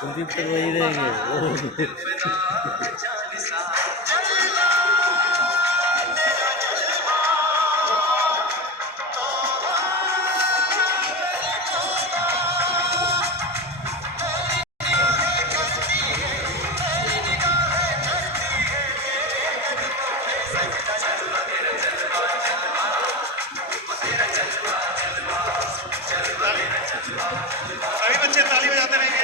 कुलदीप तक वही रहेंगे। सभी बच्चे ताली बजाते रहेंगे।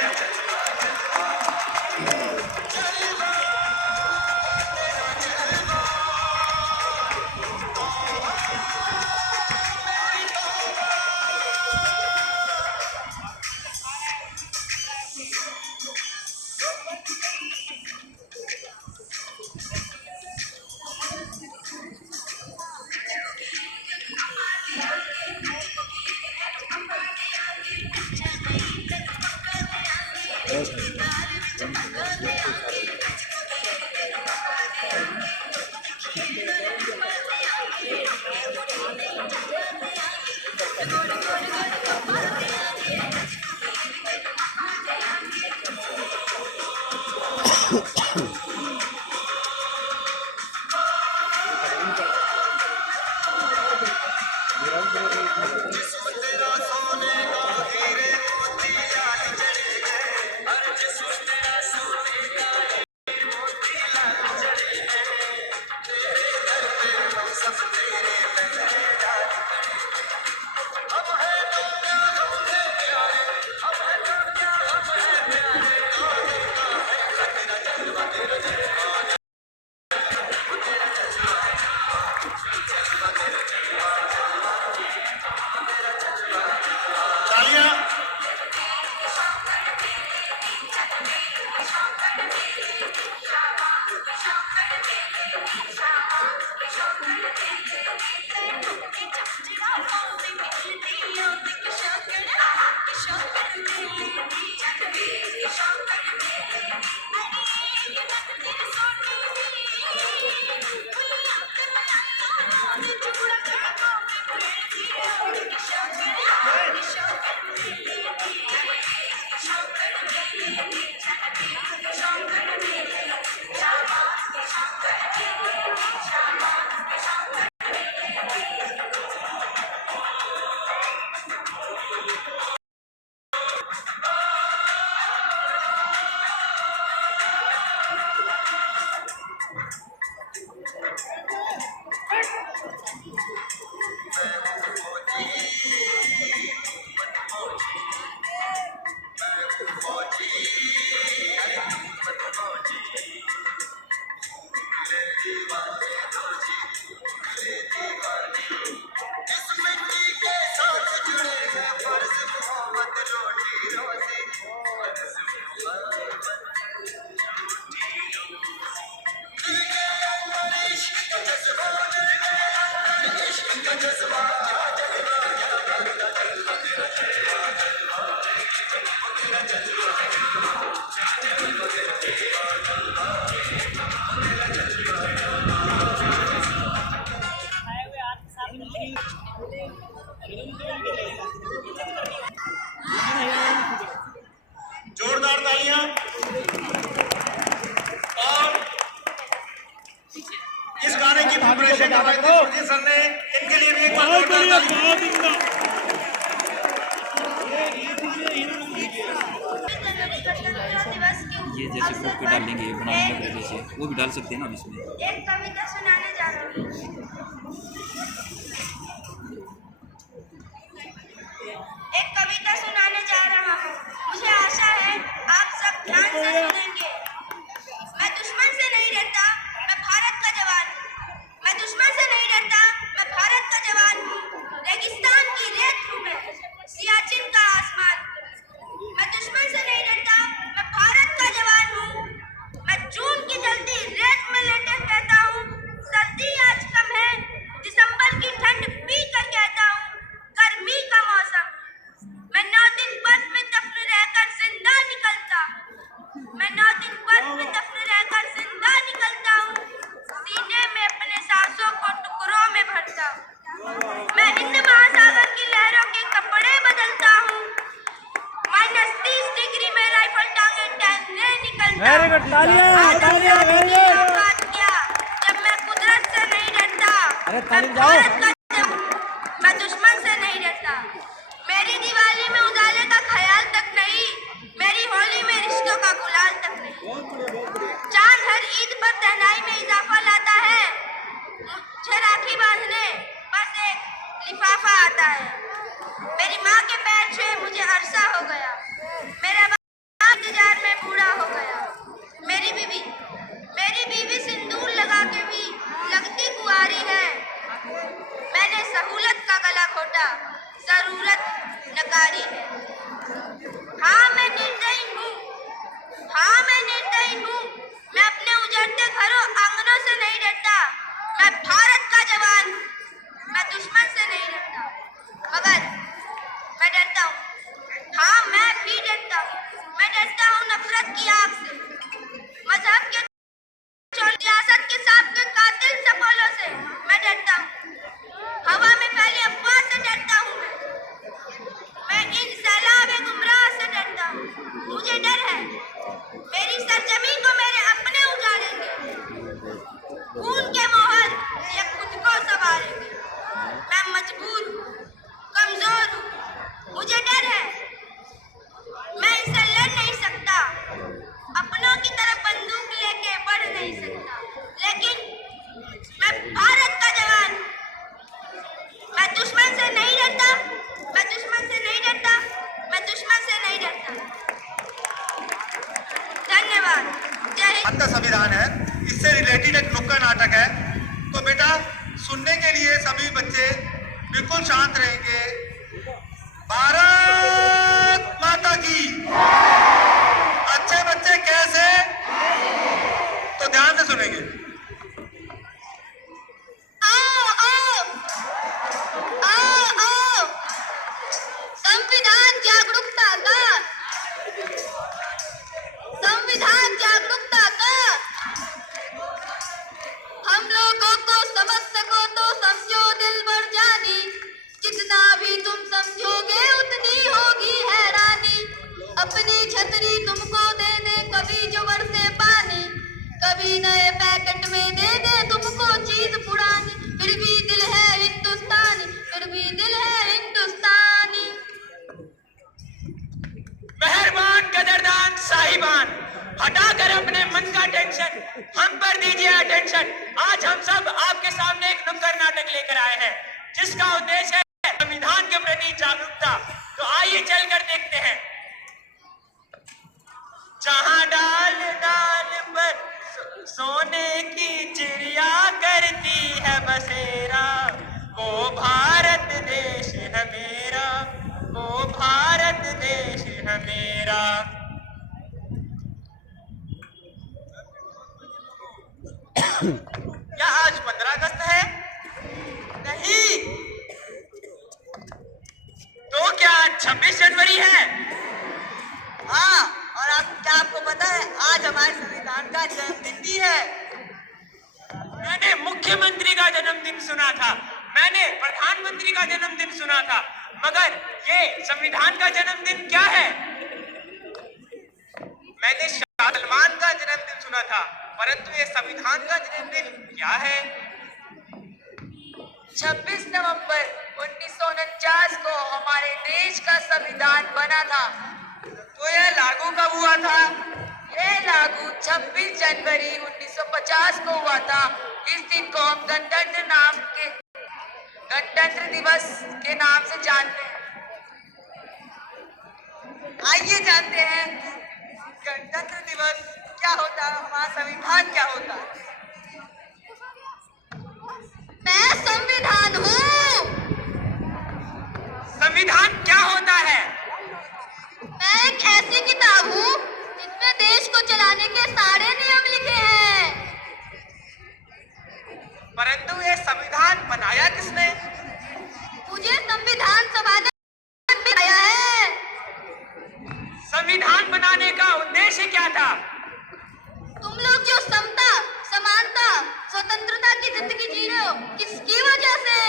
जोरदार तालियां। और इस गाने की प्रिपरेशन सर ने, इनके लिए भी एक बार ये जैसे फोटो डालेंगे बनाने लग रहे जैसे वो भी डाल सकते हैं ना इसमें। एक कविता सुनाने जा रहा हूँ। एक कविता सुनाने जा रहा हूँ। मुझे आशा है आप सब ध्यान से सुनेंगे। मैं दुश्मन से नहीं डरता, मैं भारत का जवान हूँ। मैं दुश्मन से नहीं डरता, मैं भारत का जवान हूँ। रेगिस्तान की रेत हूँ मैं, सियाचिन का आसमान। मैं दुश्मन से नहीं डरता, मैं भारत का जवान हूँ। मैं जून की जलती रेत में लेटे कहता हूँ, सर्दी आज कम है, दिसंबर की ठंड पी कर कहता हूँ, गर्मी का मौसम। मैं 9 दिन बर्फ में दफन रहकर जिंदा निकलता। मैं 9 दिन बर्फ में दफन रहकर जिंदा निकलता हूँ। सीने में अपने सांसों को टुकड़ों में भरता हूँ। मैं हिंद महासागर की लहरों के कपड़े बदलता हूँ। -30 डिग्री में राइफल टांगे Very good, तालियां, आदम तालियां, ने very भी good. मुलाकात किया जब मैं कुदरत से नहीं डरता, अरे मैं ताली बजाओ. भारत का मैं दुश्मन से नहीं डरता। मेरी दिवाली में उजाले का ख्याल तक नहीं, मेरी होली में रिश्तों का गुलाल तक नहीं। चांद हर ईद पर तहनाई में इजाफा लाता है, मुझे राखी बांधने बस एक लिफाफा आता है। मेरी माँ के पैर छुए मुझे अरसा हो गया, मेरा बाप इंतजार में बूढ़ा हो गया। मेरी बीवी सिंदूर लगा के भी लगती कुंवारी है। मैंने सहूलत का गला घोटा, जरूरत नकारी है। हाँ मैं निर्दयी हूँ, मैं अपने उजड़ते घरों आंगनों से नहीं डरता। मैं भारत का जवान, मैं दुश्मन से नहीं डरता, मगर मैं डरता हूँ। हाँ मैं भी डरता हूँ, मैं डरता हूँ नफरत की आग से, मजहब के सियासत के सांप के कातिल सपोलों से मैं डरता हूँ। हवा में फैली अफवाह से डरता हूँ मैं इन सैलाब गुमराह से डरता हूँ। मुझे डर है मेरी सरजमीन को मेरे अपने उजाड़ेंगे, खून के मोहर ये खुद को संवारेंगे। मैं मजबूर हूँ, कमजोर हूँ, मुझे डर है मैं इसे लड़ नहीं सकता, अपनों की तरफ बंदूक लेके बढ़ नहीं सकता। लेकिन मैं भारत का जवान, मैं दुश्मन से नहीं डरता, मैं दुश्मन से नहीं डरता, मैं दुश्मन से नहीं डरता। धन्यवाद। जय हिंद। भारत का संविधान है, इससे रिलेटेड एक नुक्कड़ नाटक है, तो बेटा सुनने के लिए सभी बच्चे बिल्कुल शांत रहेंगे। भारत माता की। अच्छे बच्चे कैसे, तो ध्यान से सुनेंगे। आओ आओ आओ आओ, संविधान जागरूकता का, संविधान जागरूकता का। हम लोगों को समझ सको तो समझो दिल भर जानी, जितना भी तुम समझोगे उतनी होगी हैरानी। अपनी छतरी तुमको दे दे कभी जो बरसे पानी, कभी नए पैकेट में दे दे तुमको चीज पुरानी, फिर भी दिल है हिंदुस्तानी, फिर भी दिल है हिंदुस्तानी। मेहरबान कदरदान साहिबान, हटाकर अपने मन का टेंशन हम पर दीजिए अटेंशन। आज हम सब आपके सामने एक नुक्कड़ नाटक लेकर आए हैं, जिसका उद्देश्य है संविधान के प्रति जागरूकता। तो आइए चलकर देखते हैं। जहां डाल डाल पर सोने की चिड़िया करती है बसेरा, वो भारत देश है मेरा, वो भारत देश है मेरा। क्या आज 15 अगस्त है? नहीं। तो क्या 26 जनवरी है? हाँ, और क्या आपको पता है आज हमारे संविधान का जन्मदिन भी है। मैंने मुख्यमंत्री का जन्मदिन सुना था, मैंने प्रधानमंत्री का जन्मदिन सुना था, मगर ये संविधान का जन्मदिन क्या है? मैंने शाह सलमान का जन्मदिन सुना था, परंतु ये संविधान का जन्मदिन क्या है? 26 नवंबर 1949 को हमारे देश का संविधान बना था। तो यह लागू कब हुआ था? यह लागू 26 जनवरी 1950 को हुआ था। इस दिन को हम गणतंत्र दिवस के नाम से जानते हैं। आइए जानते हैं गणतंत्र दिवस क्या होता है, हमारा संविधान क्या होता है। मैं संविधान हूँ। संविधान क्या होता है? मैं एक ऐसी किताब हूँ जिसमें देश को चलाने के सारे नियम लिखे हैं। परंतु ये संविधान बनाया किसने? मुझे संविधान सभा ने बनाया है। संविधान बनाने का उद्देश्य क्या था? तुम लोग जो समता, समानता, स्वतंत्रता की जिंदगी जी रहे हो, किसकी वजह से?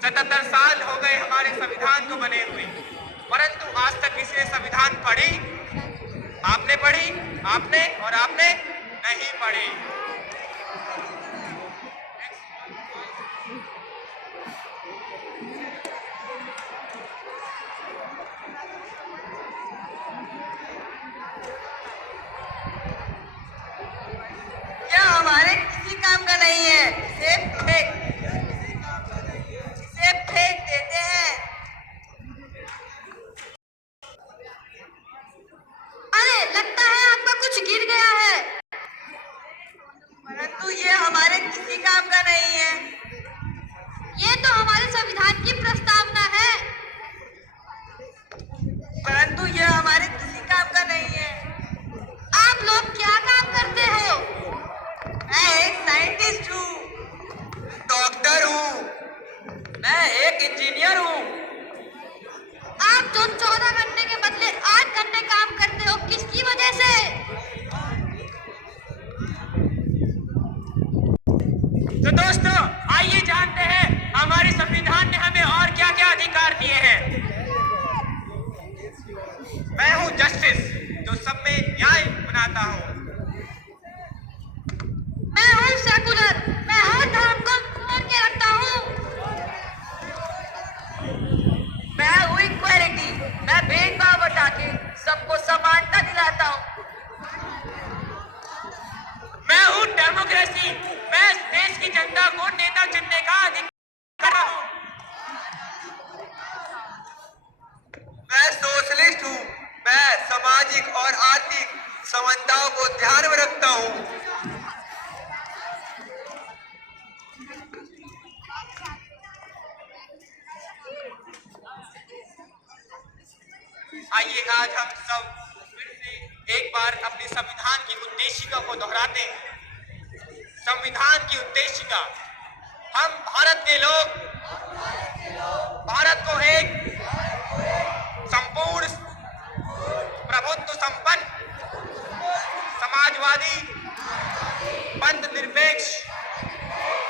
77 साल हो गए हमारे संविधान को बने हुए, परंतु आज तक किसी ने संविधान पढ़ी? आपने पढ़ी, आपने और आपने नहीं पढ़ी। क्या हमारे किसी काम का नहीं है, इसे फेंक देते हैं। अरे लगता है आपका कुछ गिर गया है। परंतु ये हमारे किसी काम का नहीं है। ये तो हमारे संविधान की प्रस्तावना है। परंतु ये हमारे किसी काम का नहीं है। आप लोग क्या काम करते हो? मैं एक साइंटिस्ट हूँ, डॉक्टर हूँ, मैं एक इंजीनियर हूँ। आप जो 14 घंटे के बदले 8 घंटे काम करते हो, किसकी वजह से? तो दोस्तों, आइए जानते हैं हमारे संविधान ने हमें और क्या क्या अधिकार दिए हैं। मैं हूँ जस्टिस, जो सब में न्याय बनाता हूँ। मैं हूँ सेकुलर, मैं हर धर्म को छोड़ के रखता हूँ। मैं हूँ इक्वालिटी, मैं भेदभाव हटा के सबको समानता दिलाता हूँ। मैं हूँ डेमोक्रेसी, मैं देश की जनता को नेता चुनने का अधिकार हूँ। मैं सोशलिस्ट हूँ, मैं सामाजिक और आर्थिक समानताओं को ध्यान में रखता हूँ। आइए आज हम सब फिर से एक बार अपने संविधान की उद्देशिका को दोहराते हैं। संविधान की उद्देशिका, हम भारत के लोग भारत को एक संपूर्ण प्रभुत्व संपन्न समाजवादी बंद निरपेक्ष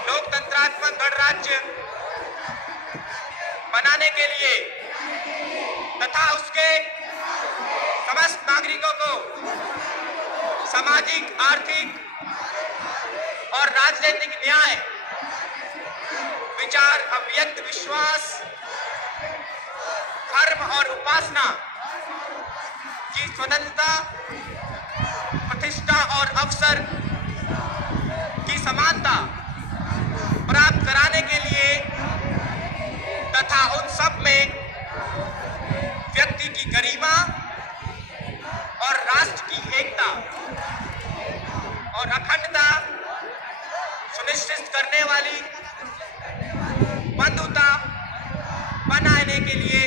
लोकतंत्रात्मक गणराज्य बनाने के लिए तथा उसके समस्त नागरिकों को सामाजिक, आर्थिक और राजनीतिक न्याय, विचार अभिव्यक्त विश्वास, धर्म और उपासना की स्वतंत्रता, प्रतिष्ठा और अवसर की समानता प्राप्त कराने के लिए तथा उन सब में व्यक्ति की गरिमा और राष्ट्र की एकता और अखंडता सुनिश्चित करने वाली बंधुता बनाने के लिए